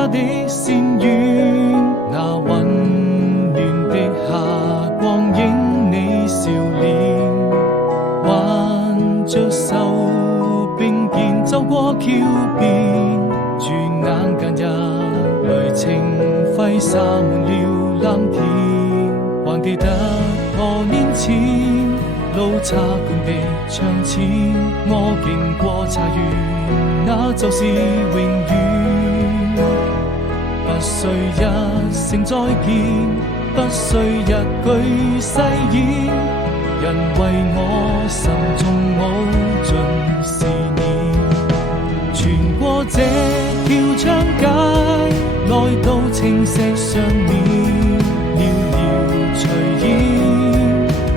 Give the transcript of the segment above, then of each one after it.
他的仙怨，那混亂的霞光映你笑臉，挽着手並肩走過橋邊，轉眼間日淚情揮灑滿了藍天，還記得多年前路差館的窗前，我經過茶園，那就是永遠。不需一聲再見，不需一句誓言，因為我心中無盡思念。穿過這條長街，來到青石上面，遙遙隨煙，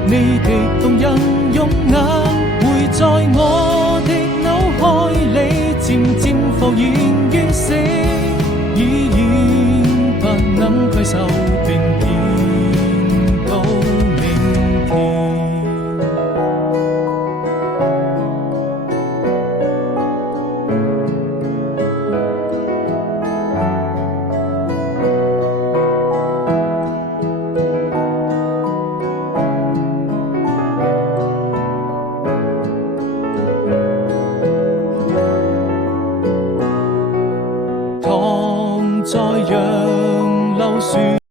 你的動人容顏會在我的腦海裡漸漸浮現，完成已然不能攜手